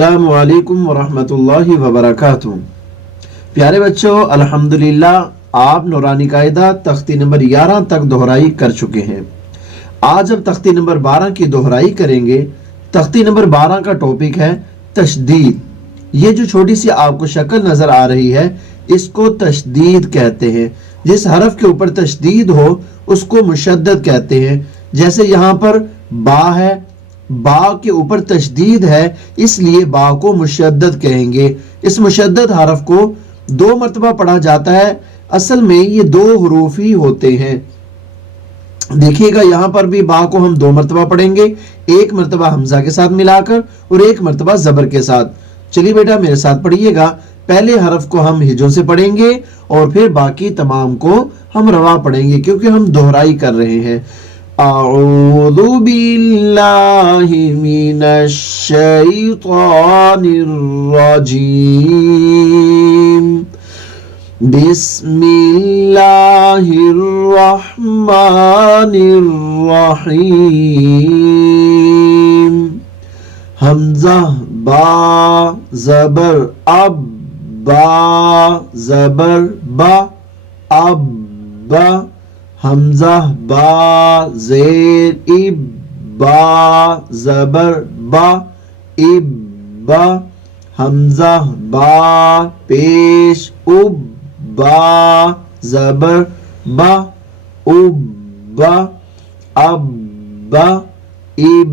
अस्सलामु अलैकुम वरहमतुल्लाहि वबरकातुहू। प्यारे बच्चों, अल्हम्दुलिल्लाह आप नूरानी कायदा तख्ती नंबर 11 तक दोहराई कर चुके हैं। आज अब तख्ती नंबर 12 की दोहराई करेंगे। तख्ती नंबर 12 का टॉपिक है तशदीद। ये जो छोटी सी आपको शक्ल नजर आ रही है, इसको तशदीद कहते हैं। जिस हरफ के ऊपर तशदीद हो उसको मुशद्दद कहते हैं। जैसे यहाँ पर बा है, बा के ऊपर तशदीद है, इसलिए बा को मुशद्दद कहेंगे। इस मुशद्दद हरफ को 2 मरतबा पढ़ा जाता है। असल में ये 2 हरूफ ही होते हैं। देखिएगा यहाँ पर भी बा को हम 2 मरतबा पढ़ेंगे, 1 मरतबा हमजा के साथ मिलाकर और 1 मरतबा जबर के साथ। चलिए बेटा मेरे साथ पढ़िएगा। पहले हरफ को हम हिजों से पढ़ेंगे और फिर बाकी तमाम को हम रवा पढ़ेंगे, क्योंकि हम दोहराई कर रहे हैं। अऊज़ु बिल्लाहि मिनश शैतानिर रजीम। बिस्मिल्लाहिर रहमानिर रहीम। हमजा बा ज़बर अब, बा ज़बर बा, अब बा। हमजा बा ज़ेर इब, बा ज़बर बा, इब बा। हमजा बा पेश उब, बा ज़बर बा, उब बा। अब बा, इब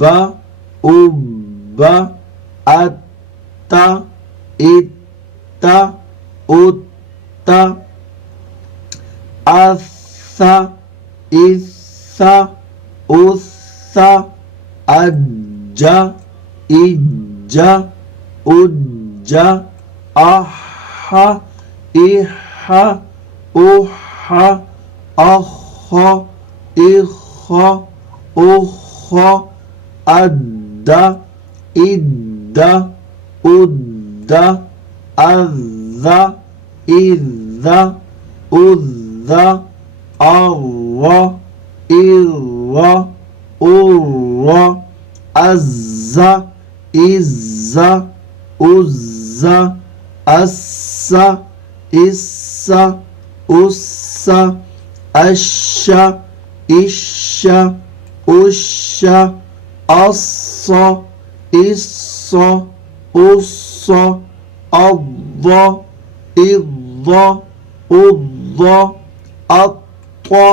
बा, उब बा। अत्ता इत्ता, उत्ता। अस्सा इस्सा, उस्सा। अज्जा इज्जा, उज्जा। अहा इहा, उहा। अखा इखा, उखा। अद्दा इद्दा, उद्दा। अज़्ज़ा इज़्ज़ा, उज़्ज़ा। अर्रा इर्रा, उर्रा। अज़्ज़ा इज़्ज़ा, उज़्ज़ा। अस्सा इस्सा, उस्सा। अश्शा इश्शा, उश्शा। अस्सा इस्सा, उस्सा। अद्दा इद्दा, उद्दा। अत्ता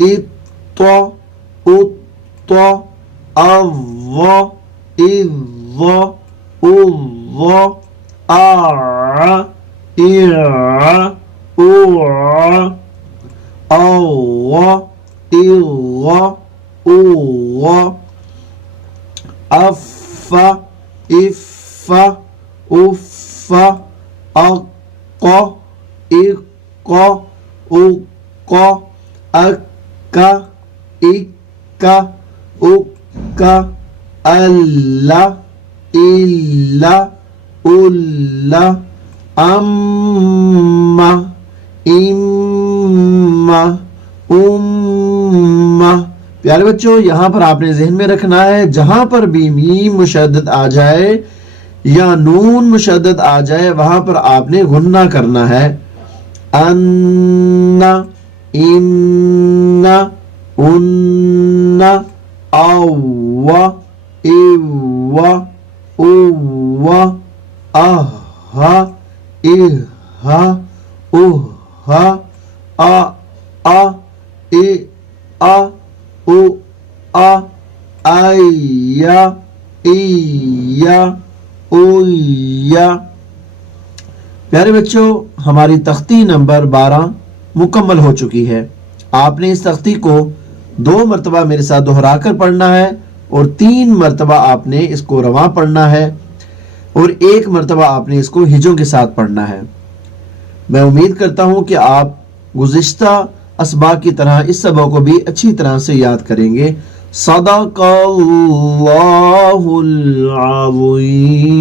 इत्ता, उत्ता। अज़्ज़ा इज़्ज़ा, उज़्ज़ा। अआ इआ, उआ। अवा इवा, उवा। अफ़ा इफ़ा, उफ़ा। अक़्क़ा इक़्क़ा, उक़्क़ा। अक्का इक्का, उक्का। अल्ला इल्ला, उल्ला। अम्मा इम्मा, उम्मा। प्यारे बच्चों, यहाँ पर आपने ज़हन में रखना है, जहां पर भी मीम मुशद्दद आ जाए या नून मुशद्दद आ जाए, वहां पर आपने गुन्ना करना है। अन्ना इन्ना, उन्ना। अव्वा इव्वा, उव्वा। अहा इहा, उहा। आ इ आ, उ आ। आया इया, उया। प्यारे बच्चों, हमारी तख्ती नंबर 12 मुकम्मल हो चुकी है। आपने इस तख्ती को 2 मरतबा मेरे साथ दोहरा कर पढ़ना है और 3 मरतबा आपने इसको रवा पढ़ना है और 1 मरतबा आपने इसको हिजों के साथ पढ़ना है। मैं उम्मीद करता हूं कि आप गुज़िश्ता असबाक की तरह इस सबक को भी अच्छी तरह से याद करेंगे। सदक़ल्लाहुल अज़ीम।